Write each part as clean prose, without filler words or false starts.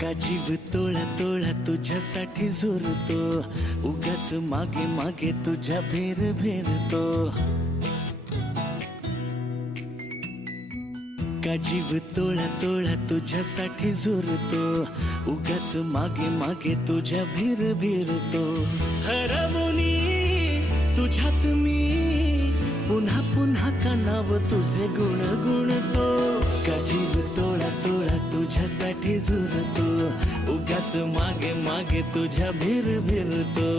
का जीव तोळा तोळा तुझ्यासाठी झुरतो, उगाच मागे मागे तुझ्या भेर भेरतो. का जीव तोळा तोळा तुझ्यासाठी झुरतो, उगाच मागे मागे तुझ्या भेर भेरतो. हरवुनी तुझ्यात मी पुन्हा पुन्हा का नाव तुझे गुण गुणतो. का जीव तोळा तोळा तुझ्यासाठी झुरतो, उगाच मागे मागे तुझ्या भेर भेरतो.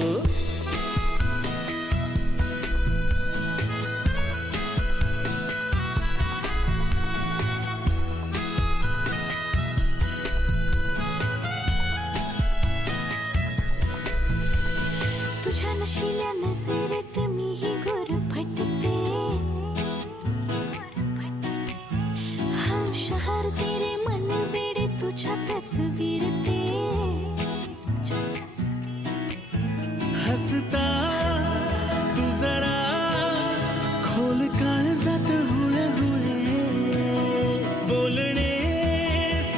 तुझ्या नशिल्या नजरेत मीही गुरफटते. हा शहर तेरे मन वेडे तुझ्यातच विरते. हसता तू जरा खोल काळजात हुळहुळे, बोलणे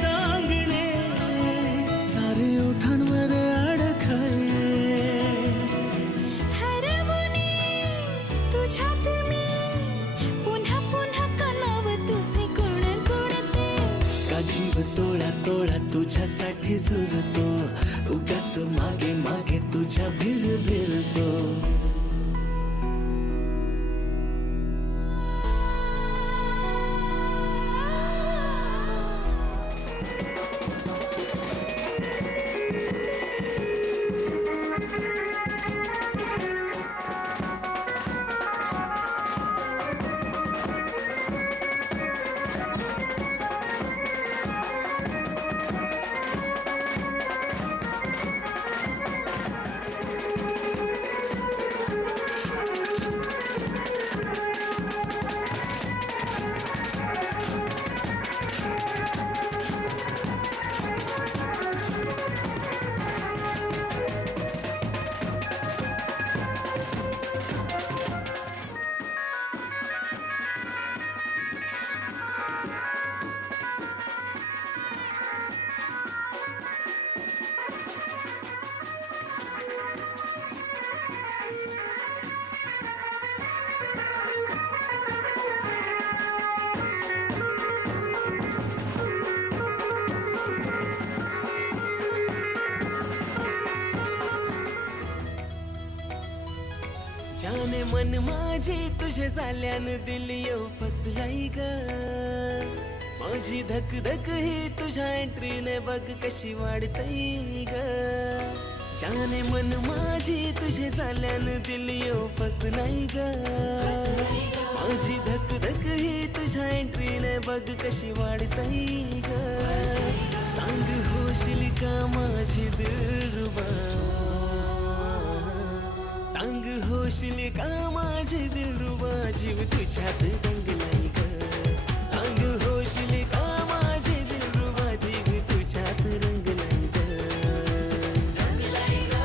सांगणे सारे ओठांवर अडखळे. हरवुनी तुझ्यात मी पुन्हा पुन्हा का नाव तुझे गुण गुणते. का जीव तोळा तोळा तुझ्यासाठी झुरतो, उगाच मागे मागे तुझ्या भेर भेरतो. जाने मन माझी तुझे झाल्यान दिल येऊ फसलाई ग. माझी धक धक ही तुझ्या एंट्रीने बघ कशी वाढतई ग. जाने मन माझी तुझे झाल्यान दिल येऊ फसलाई ग. माझी धक धक ही तुझ्या एंट्रीने बघ कशी वाढतई ग. सांग होशील का माझी दिलरुबा, सांग होशील का माझी दिलरुबा, जीव तुझ्यात दंगलाई ग. सांग होशील का माझी दिलरुबा, जीव तुझ्यात रंगलाई ग. रंगलाई ग,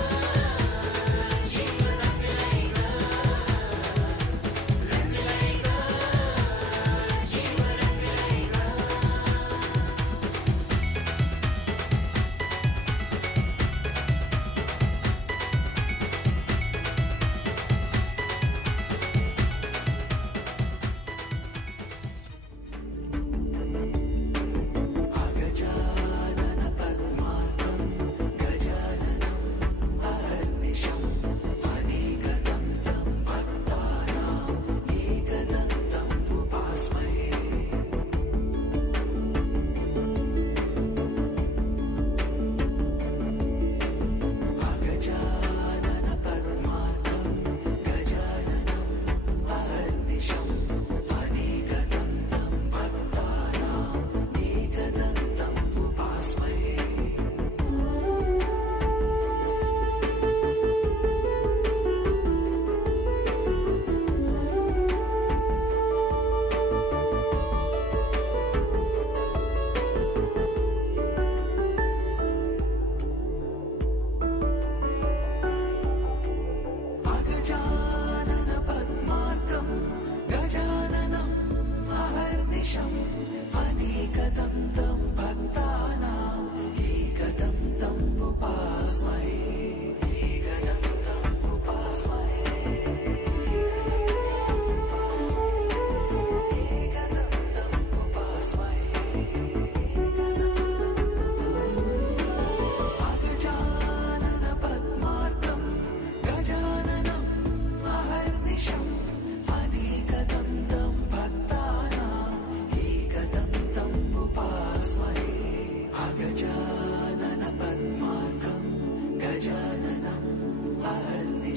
जीव रंगलाई ग. रंगलाई ग, जीव रंगलाई ग.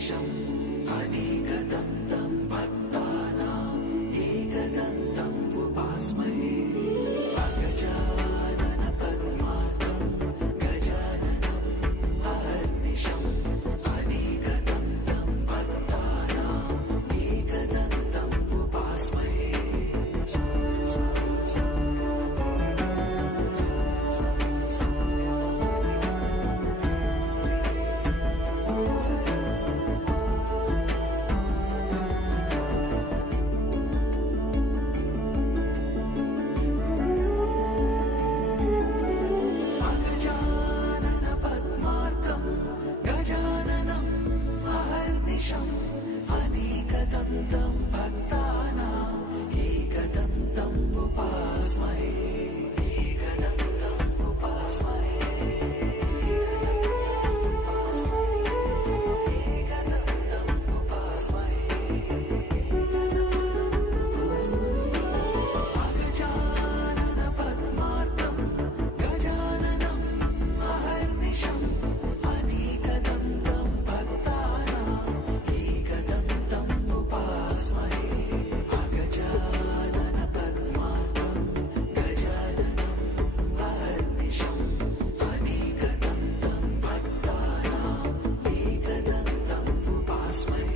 अहर्निशम् अनेकदन्तं भक्तानाम् एकदन्तम् उपास्महे अगजानन पद्मार्कं गजाननम् अहर्निशम् अनेकदन्तं भक्तानाम् एकदन्तम् उपास्महे अगजानन पद्मार्कं गजाननम् अहर्निशम् अनेकदन्तं भक्तानाम् एकदन्तम् उपास्महे एकदन्तम् उपास्महे एकदन्तम् उपास्महे अगजानन पद्मार्कं गजाननम् अहर्निशम् अनेकदन्तं भक्तानाम् एकदन्तम् उपास्महे अगजानन पद्मार्कं गजाननम् अहर्निशम् अनेकदन्तं भक्तानाम् एकदन्तम् उपास्महे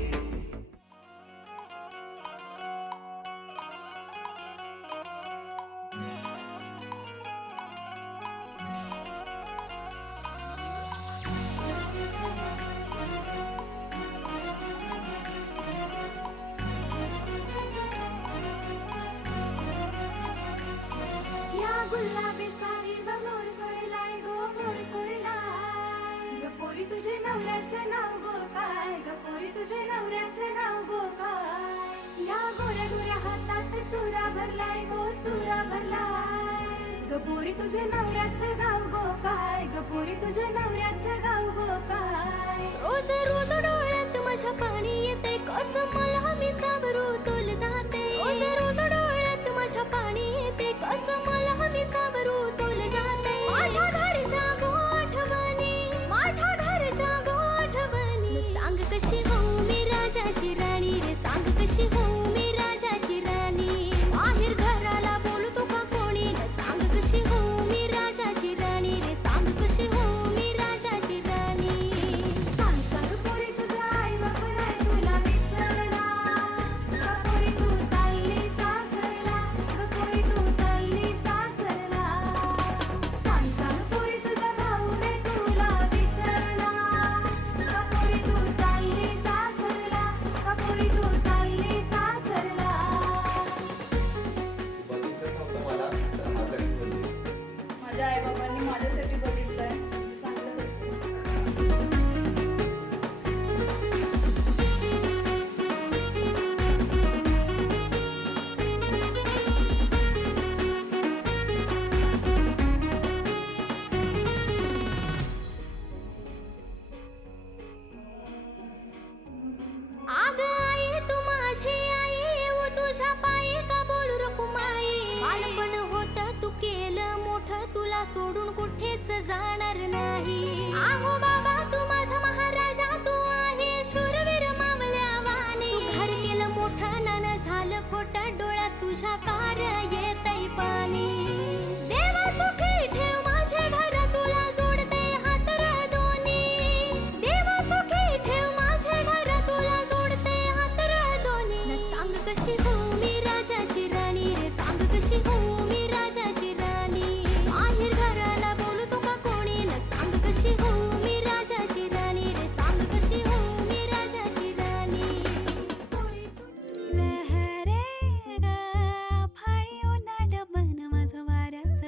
या गुलाबी साडीवर मोर कोरलाय गो मोर कोरलाय ग पोरी तुझे नवऱ्याचं नाव गो काय ग पोरी तुझे नवऱ्याचं नाव गो काय या गोऱ्या गोऱ्या हातात चुरा भरलाय गो चुरा भरलाय ग पोरी तुझे नवऱ्याचं गाव गो काय ग पोरी तुझे नवऱ्याचं गाव गो काय रोज रोज डोळ्यात माझ्या पाणी येते कसं मला मी सावरू तोल जाते रोज रोज डोळ्यात माझ्या पाणी येते कसं मला मी सावरू तोल जाते माझ्या घरच्या गोठवणी माझ्या घरच्या गोठवणी सांग कशी हो मी राजाची राणी रे सांग कशी हो मी राजाची राणी बाहेर घराला बोलतो का कोणी ग सांग कशी हो मी राजाची राणी रे सांग कशी हो मी राजाची राणी सांग सांग पोरी तुझा आई बाप नाही तुला विसरला का पोरी तू चालली सासरला ग पोरी तू चालली सासरला सांग सांग पोरी तुझा भाऊ नाही तुला विसरला का पोरी तू चालली सासरला का पोरी तू चालली सासरला बघितलं नव्हतं मला तर हा गणपती माझ्या आईबाबांनी माझ्यासाठी बघितलंय चांगलं असेल. आग आई तू माझी आई येऊ तुझ्या पायी का बोलू रकुमाई बालपण होत तू केलं मोठं तुला सोडून कुठेच जाणार नाही आहो बाबा तू माझा महाराजा तू आहे शूरवीर मावल्या वाणी तू घर केलं मोठं नान झालं खोटं डोळ्यात तुझ्या कार येतय पाणी देवा सुखी ठेव माझे घर तुला जोडते हात र दोन्ही देवा सुखी ठेव माझे घर तुला जोडते हात र दोन्ही न सांग कशी हो मी राजाची राणी रे सांग कशी हो मी राजाची राणी बाहेर घराला बोलतो का कोणी न सांग कशी हो मी राजाची राणी रे सांग कशी हो मी राजाची राणी लहरे ग फाळी उन्हाट मन माझं वाऱ्याचं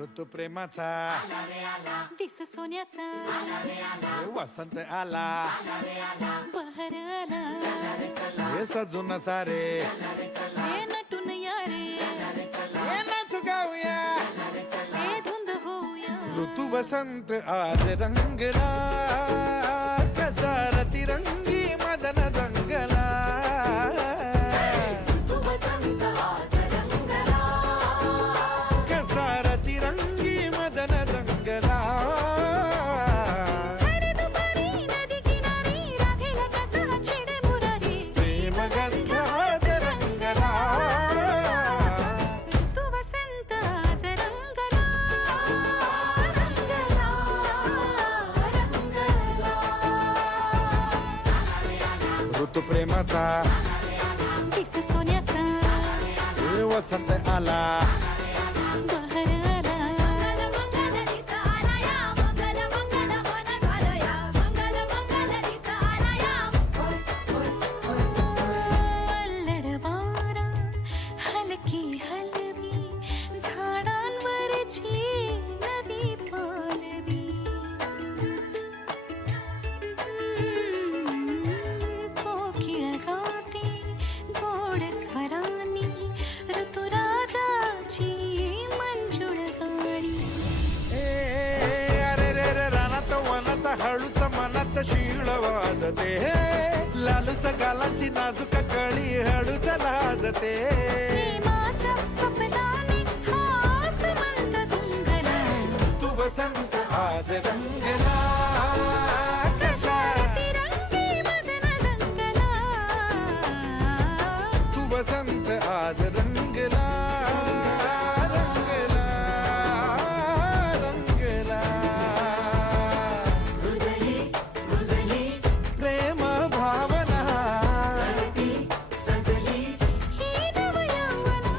ऋतू प्रेमाचा दिस सोन्याचा वसंत आला बहर आला हे सजून सारे हे नटून यारे हे नाचू गाऊया हे धुंद होऊया ऋतू वसंत आज रंगला कसा रतिरंगी मदन रंगला कसा रतिरंगी मदन रंगला हरे दुपारी नदी किनारी राधेला कसा छेड मुरारी प्रेम गंधात रंगला ऋतू वसंत आज रंगला रंगला रंगला ऋतू प्रेमाचा दिस सोन्याचा हे वसंत आला बहर आला मंगल दिस आला या मंगल मंगल मन झालं या मंगल मंगल दिस आला या अल्लड वारा हलकी हलवी झाडांवरची नवी पालवी कोकिळ गाते गोड स्वरांनी ऋतुराजाची मंजुळ गाणी ए अरे रे रे रानात वनात हळूच मनात शिळ वाजते लालूस गालाची नाजूक कळी हळूच लाजते प्रेमाच्या स्वप्नाने हास म्हणत गुंगला तू वसंत आज रंगला कसा तिरंगी मदन रंगला तू वसंत आज रंगला रंगला रंगला प्रेम भावना ही नवयौवना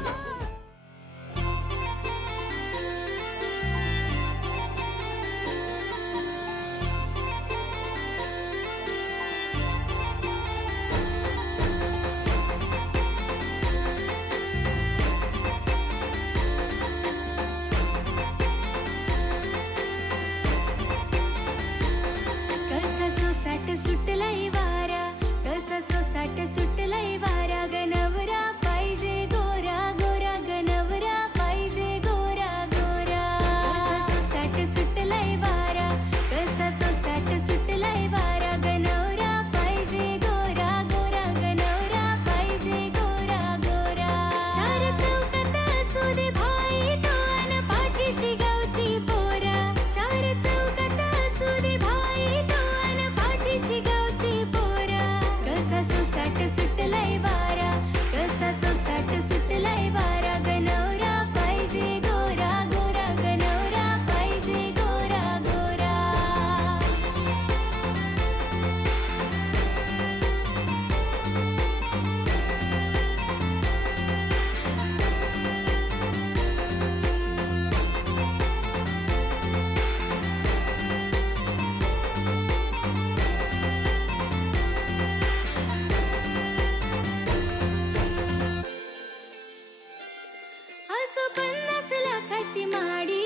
कसा सोसाट सुटलाय वारा कसा सोसाट सुटलाय वारा गनवरा पाहिजे गोरा गोरा गनवरा पाहिजे गोरा गोरा कसा सोसाट सुटलाय वारा कसा सोसाट सुटलाय वारा गनवरा पाहिजे गोरा गोरा गनवरा पाहिजे गोरा गोरा चार चौकात असू दे भाई तो अन पाठीशी गावची पोरा चार चौकात असू दे भाई तो अन पाठीशी गावची पोरा कसा सोसाट सुटलाय वारा कसा सोसाट सुटलाय वारा गनवरा पाहिजे गोरा गोरा गनवरा पाहिजे गोरा गोरा असो 50 लाखाची माडी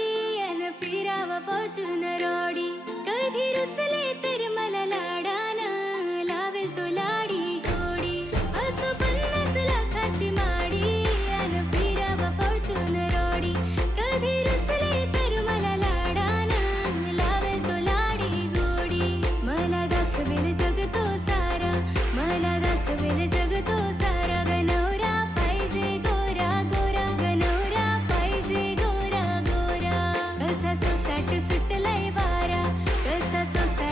अन फिरावा फॉर्च्युनर ऑडी कधी रुसले तर मला लाडानं लावेल तो लाडी गोडी असो 50 लाखाची माडी अन फिरावा फॉर्च्युनर ऑडी कधी रुसले तर मला लाडानं लावेल तो लाडी गोडी मला दाखवेल जग तो सारा मला दाखवेल जग तो सारा गनवरा पाहिजे गोरा गोरा गनवरा पाहिजे गोरा गोरा कसा सोसाट सुटलाय वारा कसा सोसाट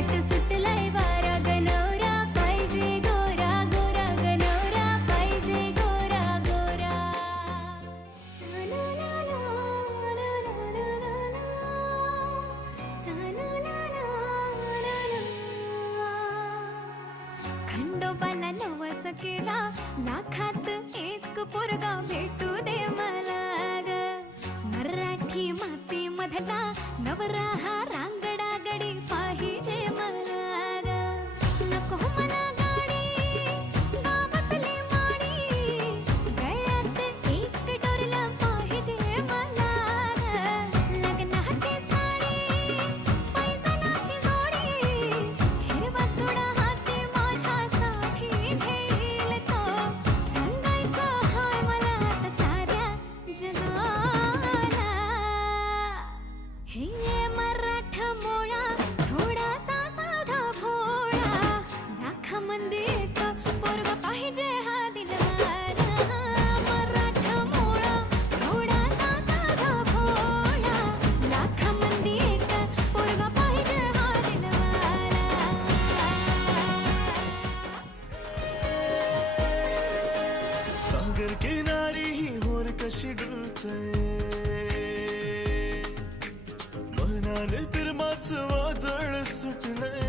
मनाने प्रेमाचं वादळ सुटलंय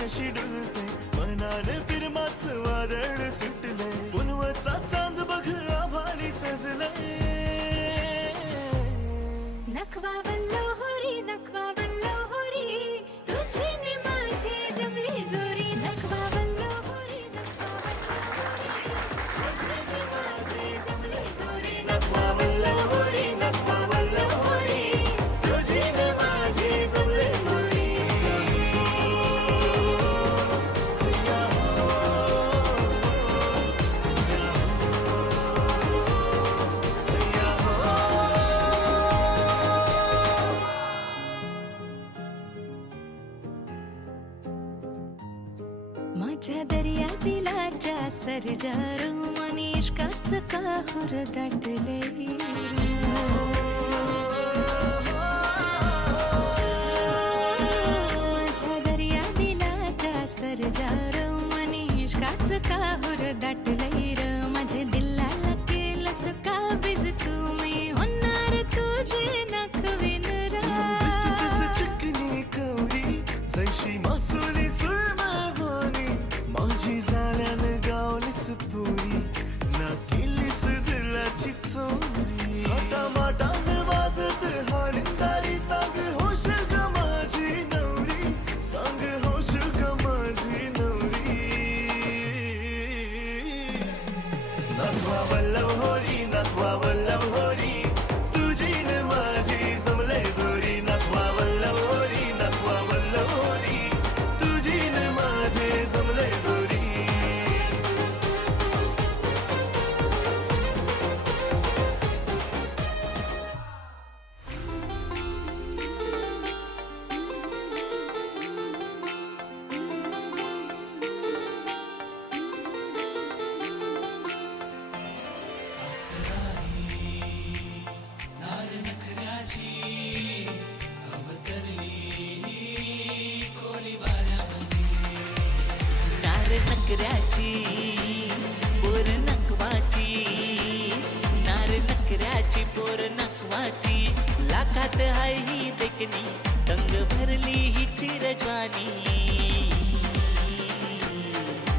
कशी डुलते मनाने प्रेमाचं वादळ सुटलंय पुनवचा चांद बघ आभाळी सजलंय नखवा वल्लो होरी नखवा वल्लो होरी तुझी नि माझी जमली जोरी नखवा वल्लो होरी नखवा वल्लो होरी नखवा वल्लो होरी तुझी नि माझी जमली जोरी माझ्या दर्या दिलाच्या सरजारू आणि इश्काचं काहूर दाटले माझ्या दर्या दिलाच्या सरजारू आणि इश्काचं काहूर दाटले र माझे दिलाला केलंस का बीज तुम्ही होणार तुझे नखविन बिस बिस चिकनी कवरी जैशी मासुली सुरमावानी माझी जाण्यानं गावलीस पुरी ना केलीस दिलाची चोरी टामाटाने वाजत हारिंदारी सांग होशील ग माझी नवरी सांग होशील ग माझी नवरी नखवा वल्लव होरी नखवा वल्लव होरी तुझी न माझी जमले जोरी नखवा वल्लव होरी नखवा वल्लव होरी तुझी न माझे जमले जोरी नार नकऱ्याची पोर नकवाची नार नकऱ्याची पोर नकवाची लाखात हाय ही देखणी दंग भरली ही चिरजवानी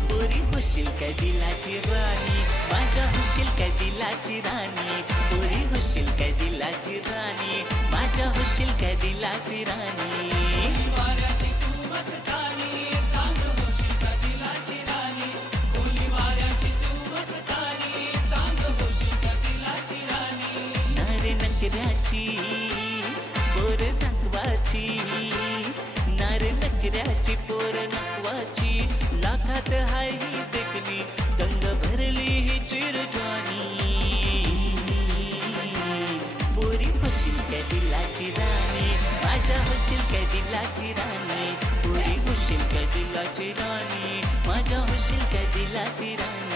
पोरी होशील काय दिलाची राणी माझ्या होशील काय दिलाची राणी पोरी होशील काय दिलाची राणी माझ्या होशील काय दिलाची राणी नारे नकऱ्याची पोर नकवाची नारे नकऱ्याची पोर नकवाची लाखात हाय ही देखणी दंग भरली ही चिरजवानी पोरी होशील काय दिलाची राणी माझ्या होशील काय दिलाची राणी पोरी होशील काय दिलाची राणी माझ्या होशील काय दिलाची राणी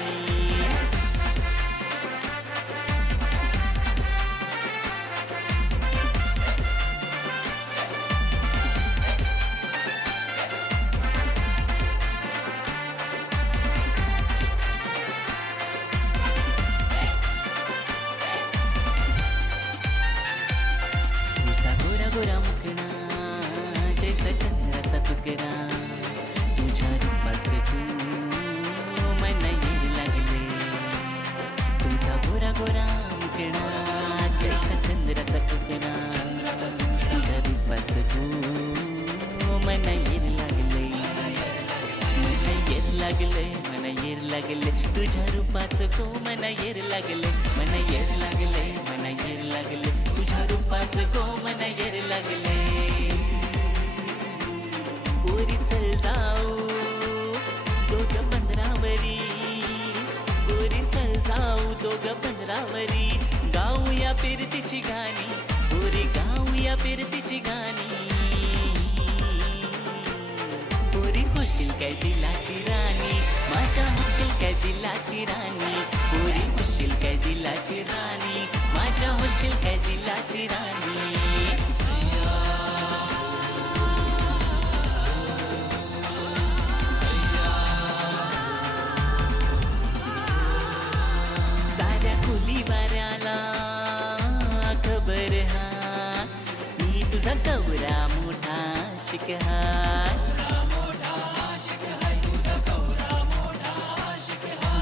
तुझा गोरा गोरा मुखडा जैसा चंद्राचा तुकडा तुझ्या रूपाचे तू मला येड लागले तुझा गोरा गोरा मुखडा जैसा चंद्राचा तुकडा तुझ्या रूपाचे तू मला येड लागले मला येड लागले मला येड लागले तुझ्या रूपाचं गो मला येड लागले मला येड लागले मला येड लागले तुझ्या रूपाचं गो मला येड लागले पोरी चल जाऊ दोघं पंधरावरी पोरी चल जाऊ दोघं पंधरावरी गाऊया फिरतीची गाणी पोरी गाऊया फिरतीची गाणी पोरी होशील काय दिलाची राणी माझ्या होशील काय दिलाची राणी पोरी होशील काय दिलाची राणी माझ्या होशील काय दिलाची राणी साऱ्या खुली वाऱ्याला तुझा गौरा मोठा आशिक हाय.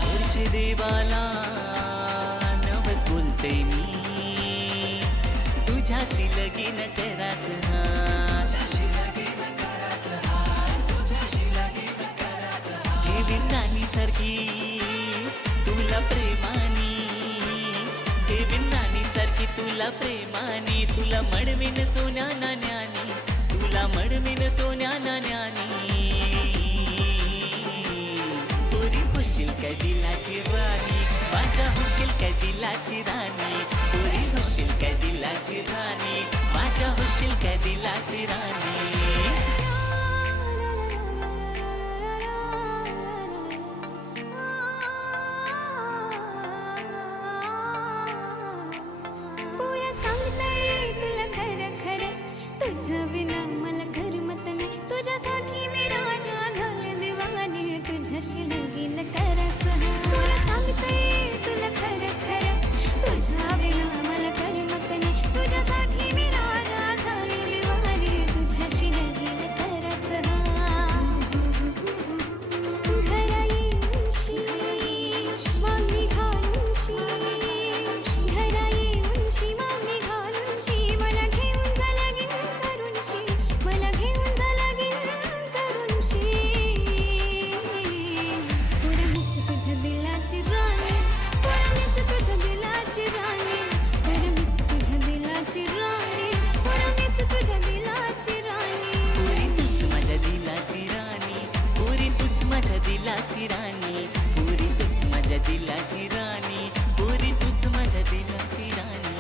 घरचे देवाला नवस बोलते मी, तुझ्याशी लगीन करायचं हाय. ठेवीन नानीसारखी तुला प्रेमानी, ठेवीन नानीसारखी तुला प्रेमानी, तुला मडवीन सोन्या नाण्यानी, तुला मडवीन सोन्या नाण्यानी. पुरी होशील काय दिलाची राणी, माझ्या होशील काय दिलाची राणी. पुरी होशील काय दिलाची राणी, माझ्या होशील काय दिलाची राणी. पोया सांगताय तुला खरं खरं, तुझ्या विना मला करमत नाही. तुझ्यासाठी मी राजा झाले दिवाणी, तुझ्याशी लगीन करायचं. पोया सांगताय तुला खरं खरं, तुझ्या विना मला करमत नाही. तुझ्यासाठी मी राजा झाले दिवाणी, तुझ्याशी लगीन करायचं. घरा येऊनशी मागणी घालूनशी, घरा येऊनशी मागणी घालूनशी, मला घेऊन जा लगीन करूनशी, मला घेऊन जा लगीन करूनशी. पोरा मीच तुझ्या दिलाची राणी, पोरा मीच तुझ्या दिलाची राणी, पोरा मीच तुझ्या दिलाची राणी, पोरा मीच तुझ्या दिलाची राणी. पुरी तूच माझ्या दिलाची राणी, पुरी तूच माझ्या दिलाची राणी, पुरी तूच माझ्या दिलाची राणी, पुरी तूच माझ्या दिलाची राणी.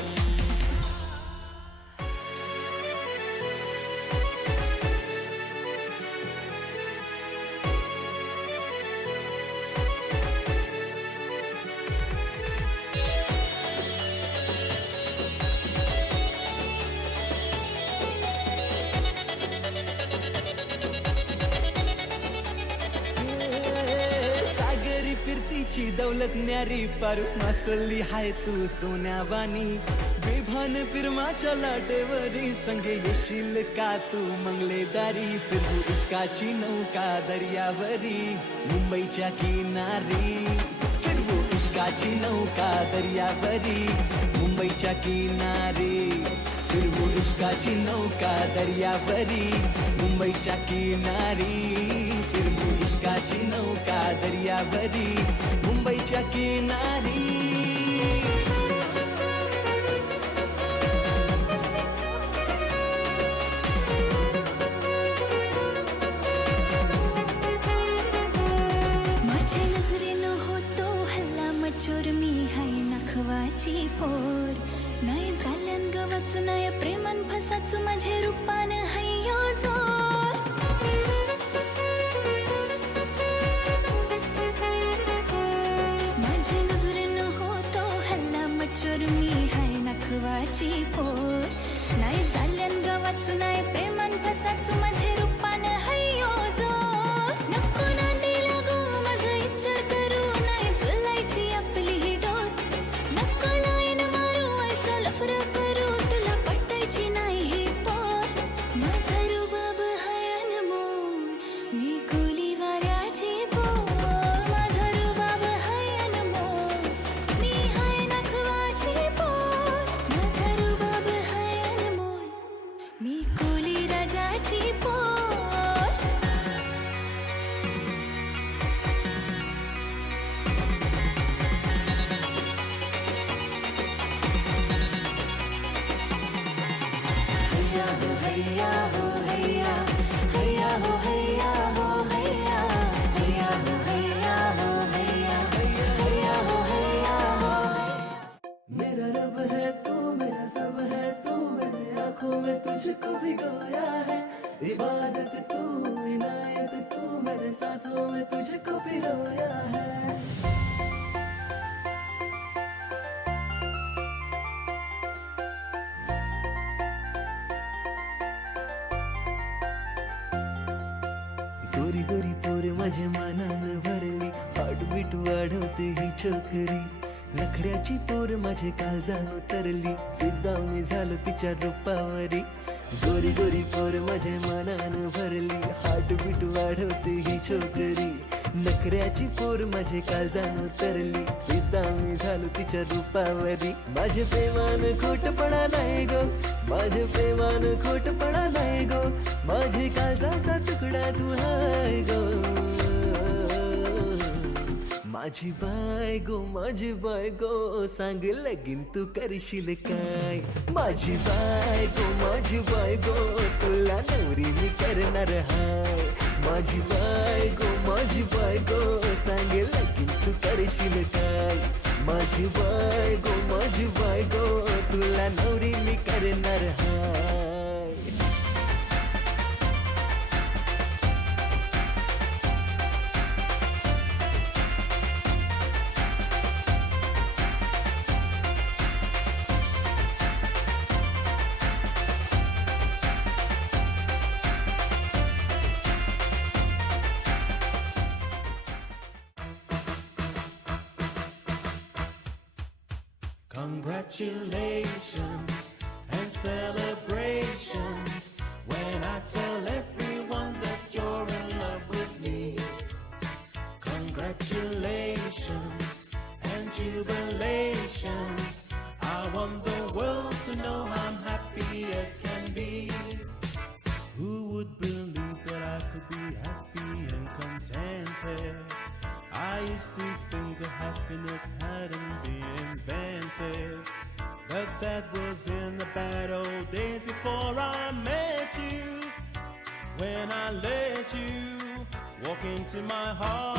सागरी फिरतीची दौलत न्यारी पारू मासली हाय तू सोन्यावानी. बेभान फिरमाच्या लाटेवरी संगे येशील का तू मंगलेदारी. फिरू इश्काची नौका दर्यावरी मुंबईच्या किनारी. फिरवू इश्काची नौका दर्यावरी मुंबईच्या किनारी. फिरवू इश्काची नौका दर्यावरी मुंबईच्या किनारी. फिरवू इश्काची नौका दर्यावरी मुंबईच्या किनारी. माझ्या नजरेनं होतो हल्ला मचोर, मी हाय नखवाची पोर. नाही झाल्यान गवाचू नाही प्रेमान फसाचू, माझे रूपान हय्यो जोर. माझ्या नजरेनं होतो हल्ला मचोर, मी हाय नखवाची पोर. नाही झाल्यान गवाचू नाही प्रेमान फसाचू, माझे रूपान हय्यो जोर. नको ना दिला गो माझा विचार करू, नाही जुलायची आपली ही डोर. नको लाईन मारू ऐसा लफरा करू, तुला पटायची नाही ही पोर. माझा रुबाब हाय अनमोल, मी कुली वाऱ्याची पोर. माझा रुबाब हाय अनमोल, मी हाय नखवाची पोर. माझा रुबाब हाय अनमोल, मी कुली राजाची पोर. हैया हो हैया, हैया हो हैया हो हैया, हैया हो हैया हो हैया, हैया हो हैया हो. मेरा रब है तू, मेरा सब है तू, मेरे आँखों में तुझको भिगोया है. इबादत तू, इनायत तू, मेरे सांसों में तुझको पिरोया है. गोरी गोरी पोर माझ्या मनानं भरली, हार्टबीट वाढवते ही छोकरी. नखऱ्याची पोर माझे काल जाणू तरली, फिदा मी झालो तिच्या रूपावरी. गोरी गोरी पोर माझ्या मनानं भरली, हार्ट बीट वाढवते ही छोकरी. नखऱ्याची पोर माझे काल जाणू तरली, फिदा मी झालो तिच्या रूपावरी. माझे प्रेमान खोटपणा नाही गो, माझे प्रेमान खोटपणा नाही गो, माझे काळजाचा तुकडा तू हाय गो. माझी बायगो सांग लगीन तू करशील काय. माझी बायगो तुला नवरी मी करणार हाय. माझी बायगो सांग लगीन तू करशील काय. माझी बायगो तुला नवरी मी करणार हाय. Congratulations and celebrations when I tell everyone that you're in love with me. Congratulations and jubilations. I want the world to know I'm happy as can be. Who would believe that I could be happy and contented? I used to think that happiness hadn't been invented, but that was in the bad old days before I met you. When I let you walk into my heart.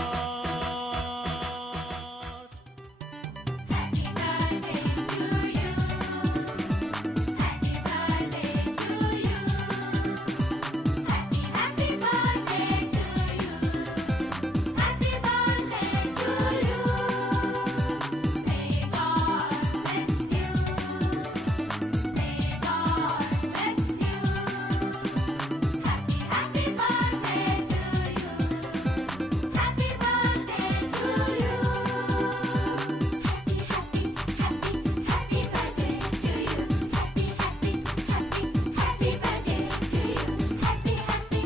Happy birthday to you. Happy birthday to you. Happy birthday to you. Happy birthday to you. May God bless you. May God bless you. Happy birthday to you. Happy birthday to you. Happy birthday to you. Happy birthday to you.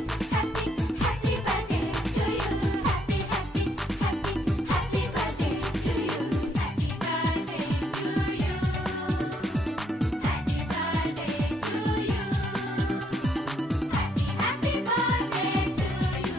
Happy birthday to you. Happy birthday to you. Happy birthday to you. Happy birthday to you. Happy birthday to you.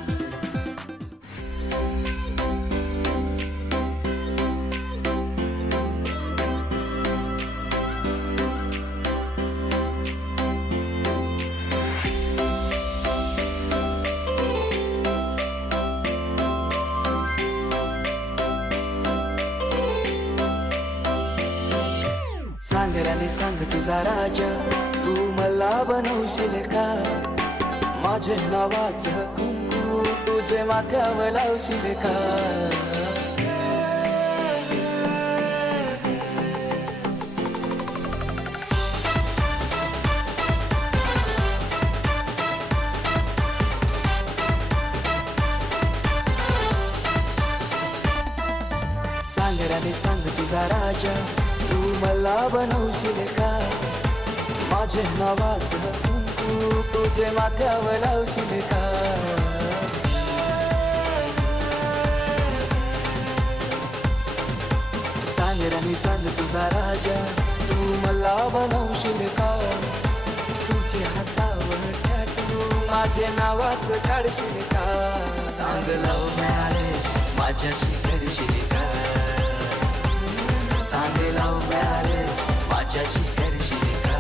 सांगराने सांग तुझा राजा, तू मला बनवशील का. माझे नावाचं कुंकू तुझे माथ्यावर लावशील का. सांगराने सांग तुझा राजा, तू मला बनवशील का. माझे नावाचं कुंकू तुझे माथ्यावर लावशील का. सांगराने सांग तुझा राजा, तू मला बनवशील का. तुझे हातावर टॅटू माझे नावाचं काढशील का. सांग लव मॅरेज माझ्याशी करशील का. सांग लव मॅरेज माझ्याशी करशील का.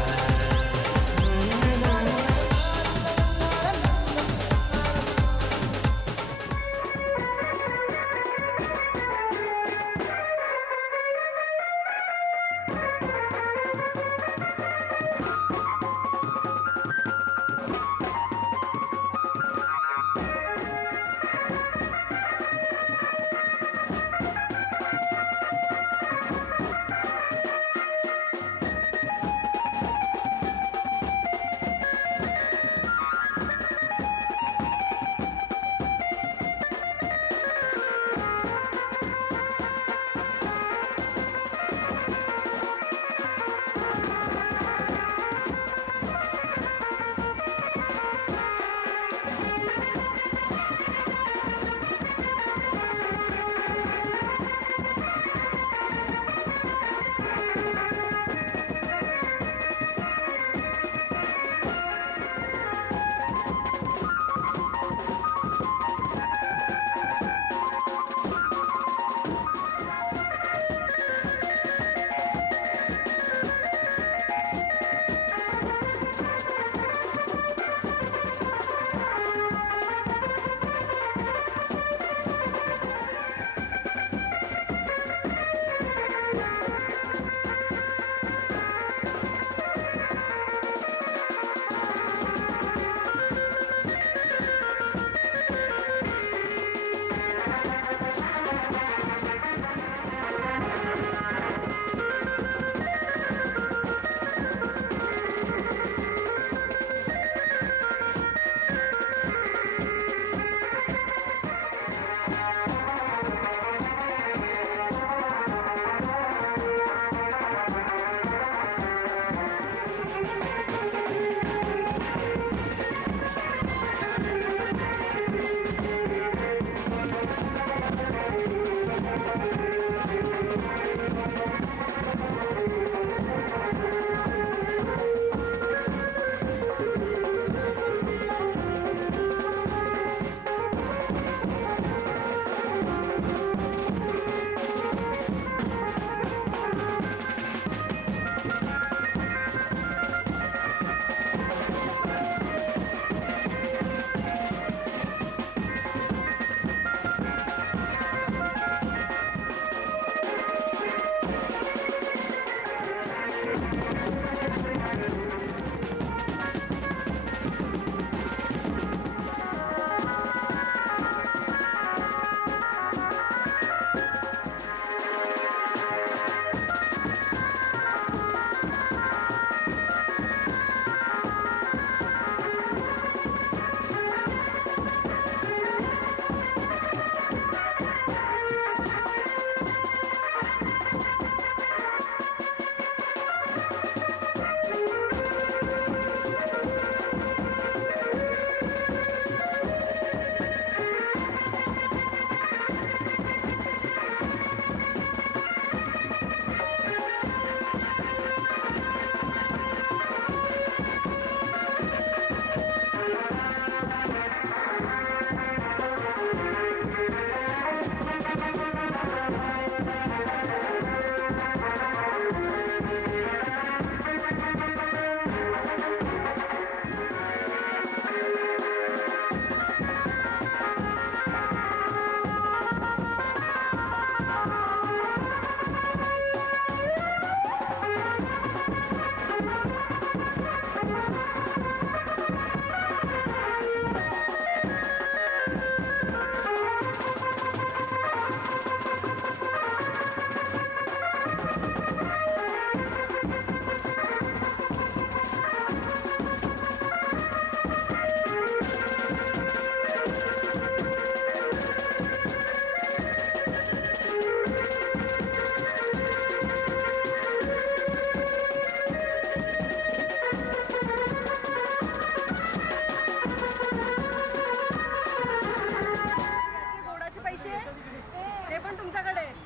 पण तुमच्याकडे आहेत.